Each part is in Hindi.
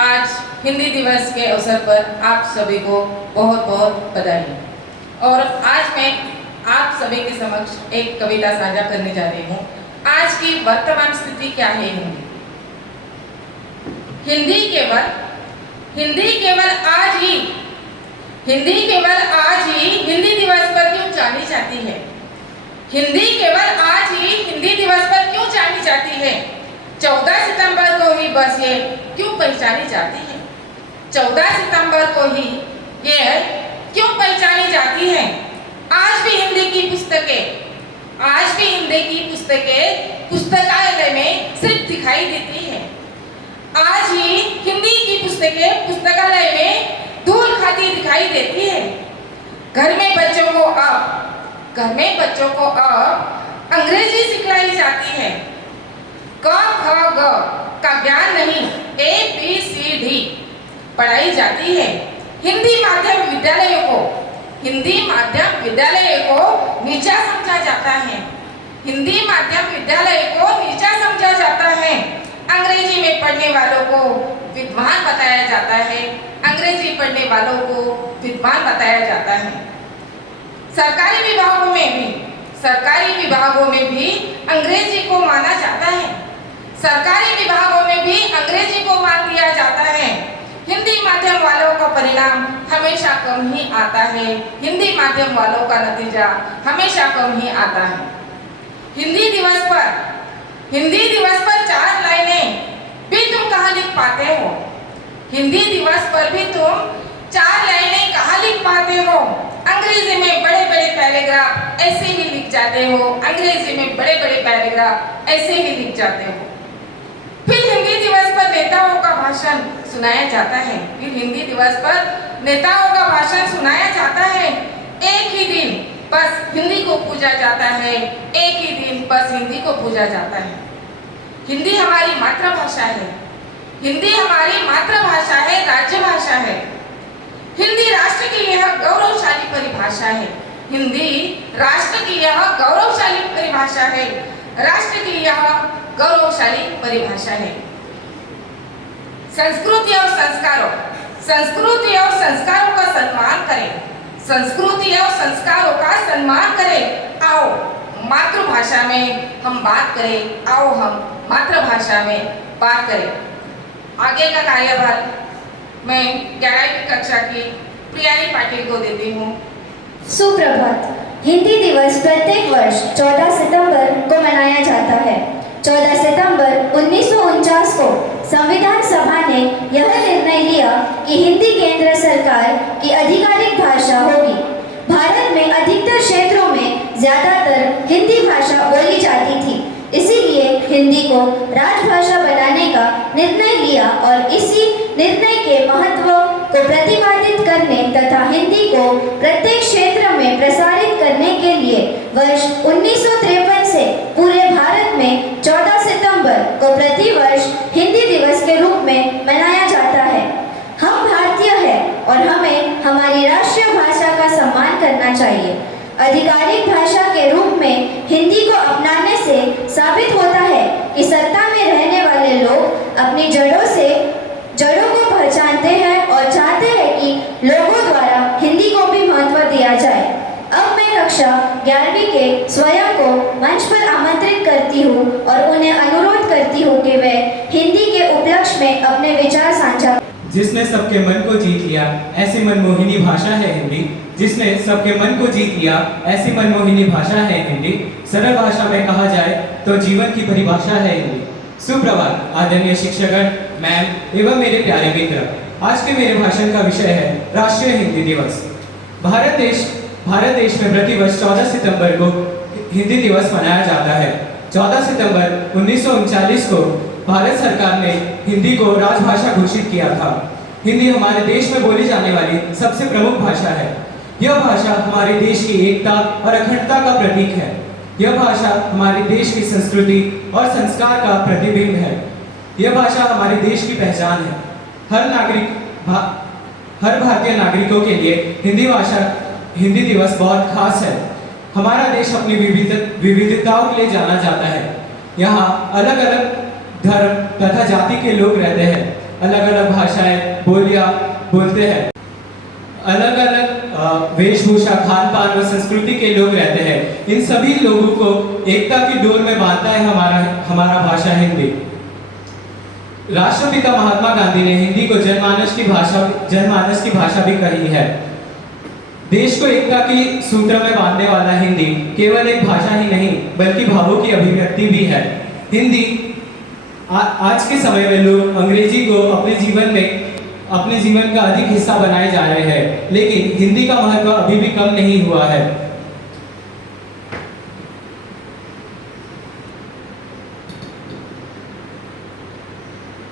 आज हिंदी दिवस के अवसर पर आप सभी को बहुत बहुत बधाई। और आज मैं आप सभी के समक्ष एक कविता साझा करने जा रही हूँ। आज की वर्तमान स्थिति क्या है हिंदी? हिंदी केवल आज ही हिंदी दिवस पर क्यों जानी जाती है? हिंदी केवल आज ही हिंदी दिवस पर क्यों जानी जाती है? 14 सितंबर को ही बस ये क्यों पहचानी जाती है? 14 सितंबर को ही ये क्यों पहचानी जाती है? आज भी हिंदी की पुस्तकें पुस्तकालय में सिर्फ दिखाई देती है। आज ही हिंदी की पुस्तकें पुस्तकालय में धूल खाती दिखाई देती है। घर में बच्चों को अब अंग्रेजी सिखलाई जाती है। क ख ग का ज्ञान नहीं, ABCD पढ़ाई जाती है। हिंदी माध्यम विद्यालयों को नीचा समझा जाता है। अंग्रेजी में पढ़ने वालों को विद्वान बताया जाता है। सरकारी विभागों में भी अंग्रेजी को माना जाता है। दिया जाता है। हिंदी माध्यम वालों का परिणाम हमेशा कम ही आता है। हिंदी माध्यम वालों का नतीजा हमेशा कम ही आता है। हिंदी दिवस पर 4 लाइनें भी तुम कहाँ लिख पाते हो? हिंदी दिवस पर भी तुम 4 लाइनें कहाँ लिख पाते हो? अंग्रेजी में बड़े-बड़े पैराग्राफ ऐसे ही लिख जाते हो। फिर हिंदी दिवस पर नेताओं का भाषण सुनाया जाता है। एक ही दिन बस हिंदी को पूजा जाता है। हिंदी हमारी मातृभाषा है, राज्यभाषा है। हिंदी राष्ट्र की यह गौरवशाली परिभाषा है। संस्कृति और संस्कारों का सम्मान करें। आओ मातृभाषा में हम बात करें। आगे का कार्यभार मैं 11वीं कक्षा की प्रियारी पाटिल को देती हूँ। सुप्रभात। हिंदी दिवस प्रत्येक वर्ष 14 सितंबर को मनाया जाता है। 14 सितंबर 1949 को संविधान सभा ने यह निर्णय लिया कि हिंदी केंद्र सरकार की आधिकारिक भाषा होगी। भारत में अधिकतर क्षेत्रों में ज्यादातर हिंदी भाषा बोली जाती थी, इसीलिए हिंदी को राजभाषा बनाने का निर्णय लिया और इसी निर्णय के महत्व को प्रतिपादित करने तथा हिंदी को प्रत्येक क्षेत्र में प्रसारित करने के लिए वर्ष 1953 से पूरे भारत में 14 सितंबर को प्रतिवर्ष हिंदी दिवस के रूप में मनाया जाता है। हम भारतीय हैं और हमें हमारी राष्ट्रीय भाषा का सम्मान करना चाहिए। आधिकारिक भाषा के रूप में हिंदी को अपनाने से साबित होता है कि सत्ता में रहने वाले लोग अपनी जड़ों को पहचानते हैं और चाहते हैं कि लोगों द्वारा हिंदी को भी महत्व दिया जाए। अब मैं कक्षा 11वीं के स्वयं को मंच पर आमंत्रित करती हूँ और उन्हें अनुरोध करती हूँ कि वे हिंदी के उपलक्ष्य में अपने विचार साझा। जिसने सबके मन को जीत लिया ऐसी मनमोहिनी भाषा है हिंदी। सरल भाषा में कहा जाए तो जीवन की परिभाषा है हिंदी। सुप्रभात आदरणीय शिक्षकगण, मैम एवं मेरे प्यारे मित्र। आज के मेरे भाषण का विषय है राष्ट्रीय हिंदी दिवस। भारत देश में प्रतिवर्ष 14 सितंबर को हिंदी दिवस मनाया जाता है। 14 सितंबर 1939 को भारत सरकार ने हिंदी को राजभाषा घोषित किया था। हिंदी हमारे देश में बोली जाने वाली सबसे प्रमुख भाषा है। यह भाषा हमारे देश की एकता और अखंडता का प्रतीक है। यह भाषा हमारे देश की संस्कृति और संस्कार का प्रतिबिंब है। यह भाषा हमारे देश की पहचान है। हर भारतीय नागरिकों के लिए हिंदी दिवस बहुत खास है। हमारा देश अपनी विविधताओं के लिए जाना जाता है। यहाँ अलग अलग धर्म तथा जाति के लोग रहते हैं। अलग अलग भाषाएं बोलियां बोलते हैं, अलग अलग वेशभूषा, खान पान और संस्कृति के लोग रहते हैं। इन सभी लोगों को एकता की डोर में बांधता है हमारा भाषा हिंदी। राष्ट्रपिता महात्मा गांधी ने हिंदी को जनमानस की भाषा भी कही है। देश को एकता की सूत्र में बांधने वाला हिंदी केवल एक भाषा ही नहीं बल्कि भावों की अभिव्यक्ति भी है। हिंदी आज के समय में लोग अंग्रेजी को अपने जीवन का अधिक हिस्सा बनाए जा रहे हैं, लेकिन हिंदी का महत्व अभी भी कम नहीं हुआ है।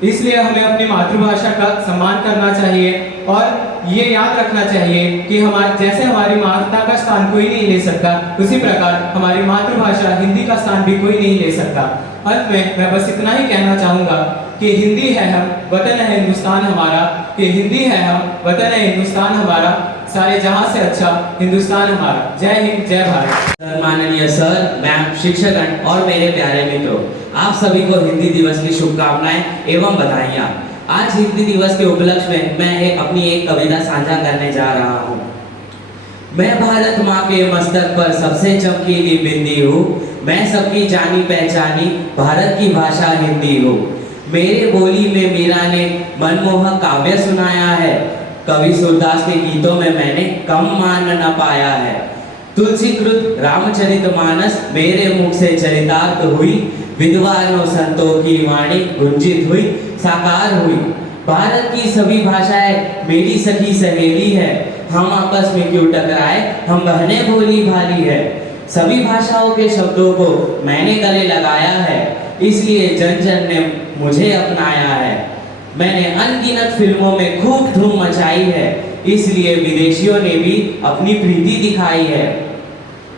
इसलिए हमें अपनी मातृभाषा का सम्मान करना चाहिए और ये याद रखना चाहिए कि जैसे हमारी माता का स्थान कोई नहीं ले सकता, उसी प्रकार हमारी मातृभाषा हिंदी का स्थान भी कोई नहीं ले सकता। अंत में मैं बस इतना ही कहना चाहूँगा कि हिंदी है हम, वतन है हिंदुस्तान हमारा, कि हिंदी है हम, वतन है हिंदुस्तान हमारा, सारे जहां से अच्छा हिंदुस्तान हमारा। जय हिंद, जय भारत। माननीय सर, मैम, शिक्षकगण और मेरे प्यारे मित्रों, आप सभी को हिंदी दिवस की शुभकामनाएं एवं बधाइयाँ। आज हिंदी दिवस के उपलक्ष्य में मैं अपनी एक कविता साझा करने जा रहा हूँ। मैं भारत माँ के मस्तक पर सबसे चमकीली बिंदी हूँ, मैं सबकी जानी पहचानी भारत की भाषा हिंदी हूँ। मेरे बोली में मीरा ने मनमोहक काव्य सुनाया है, कवि सूरदास के गीतों में मैंने कम मान न पाया है। तुलसीकृत रामचरितमानस मेरे मुख से चरितार्थ हुई, विद्वानों संतों की वाणी गुंजित हुई, साकार हुई। भारत की सभी भाषाएं मेरी सखी सहेली है, हम आपस में क्यों टकराए, हम बहने भोली भाली है। सभी भाषाओं के शब्दों को मैंने गले लगाया है, इसलिए जन जन ने मुझे अपनाया है। मैंने अनगिनत फिल्मों में खूब धूम मचाई है, इसलिए विदेशियों ने भी अपनी प्रीति दिखाई है।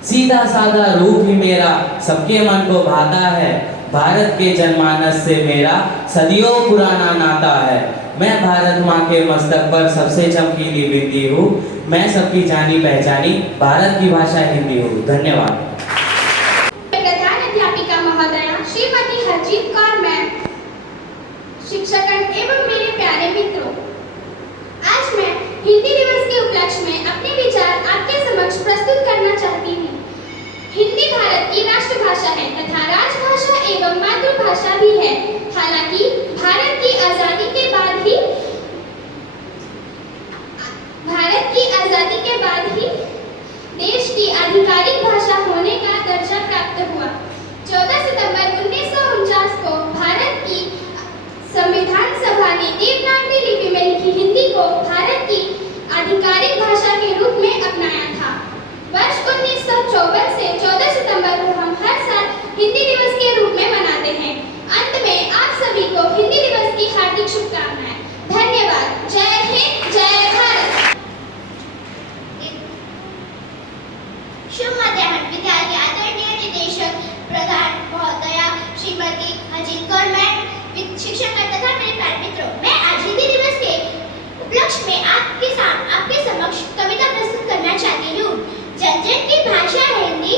सीधा साधा रूप ही मेरा सबके मन को भाता है, भारत के जनमानस से मेरा सदियों पुराना नाता है। मैं भारत माँ के मस्तक पर सबसे चमकीली बिंदी हूँ, मैं सबकी जानी पहचानी भारत की भाषा हिंदी हूँ। धन्यवाद। प्रधान अध्यापिका महोदया श्रीमती हरजीत कौर मैम, शिक्षकगण एवं मेरे प्यारे मित्रों, आज मैं हिंदी दिवस के उपलक्ष्य में अपने विचार आपके समक्ष प्रस्तुत करना चाहती हूँ। हिंदी भारत की राष्ट्रभाषा है तथा राजभाषा एवं मातृभाषा भी है। हालांकि भारत की आजादी के बाद ही देश की आधिकारिक भाषा होने का दर्जा प्राप्त हुआ। 14 सितंबर 1949 को भारत की संविधान सभा ने देवनागरी लिपि में लिखी हिंदी को भारत की आधिकारिक भाषा के रूप में अपनाया था। वर्ष 1954 से 14 सितंबर को हम हर साल हिंदी दिवस के रूप में मनाते हैं। अंत में आप सभी को हिंदी दिवस की हार्दिक शुभकामनाएं। धन्यवाद। जय हिंद, जय भारत। शुभ मध्याह्न विद्यालय आदरणीय निदेशक प्रधान महोदया श्रीमती हरजीत कौर मैम, शिक्षक तथा मेरे प्यारे मित्रों, मैं आज हिंदी दिवस के उपलक्ष्य में आपके समक्ष कविता प्रस्तुत करना चाहती हूँ। जन जन की भाषा है हिंदी,